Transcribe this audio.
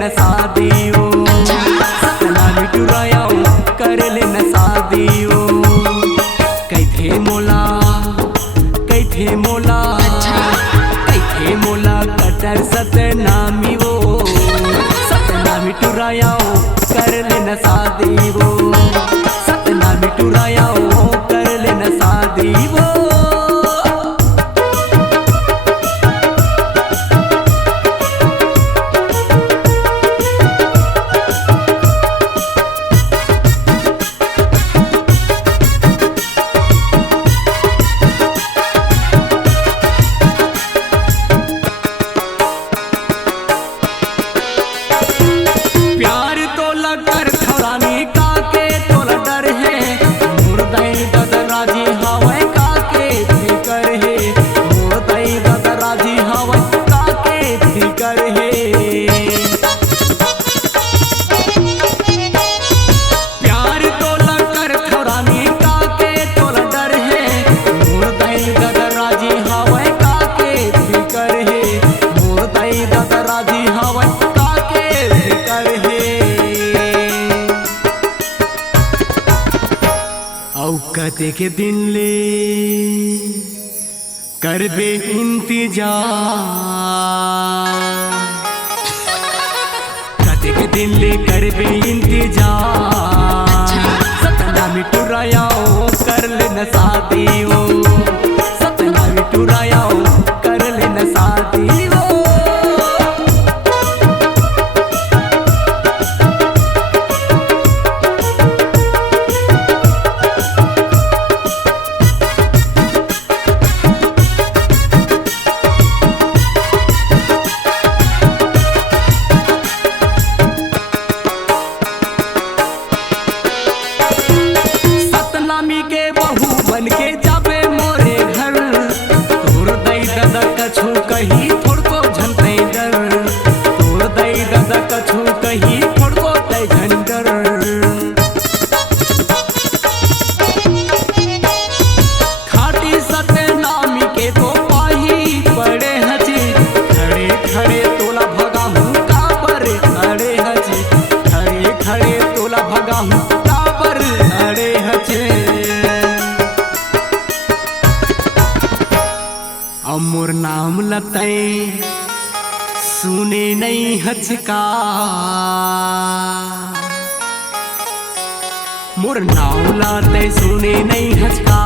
लेना शादियो सतनामी टुरायाओ कर लेना शादियो कैथे मोला कटर सतनामी वो सतनामी टुरायाओ कर लेना शादियो सतनामी टुरायाओ कर लेना शादियो कते के दिन ले करबे इंतजार कते के दिन ले करबे इंतजार सतनामी टुरायाओ कर लेना शादियो सतनामी टुरायाओ कर लेना शादियो के जाबे मोरे घर तोर दई दादा कछु कही थोड़को झंते डर तोर दई दादा कछु कही थोड़को तय झंडर खाटी सतनामी के तो पाही पड़े हची खड़े खड़े तोला भगा हूँ काबर अड़े हची खड़े खड़े तोला भगा हूँ काबर अड़े हचे मोर नाम लते सुने नहीं हचका मोर नाम लाते सुने नहीं हचका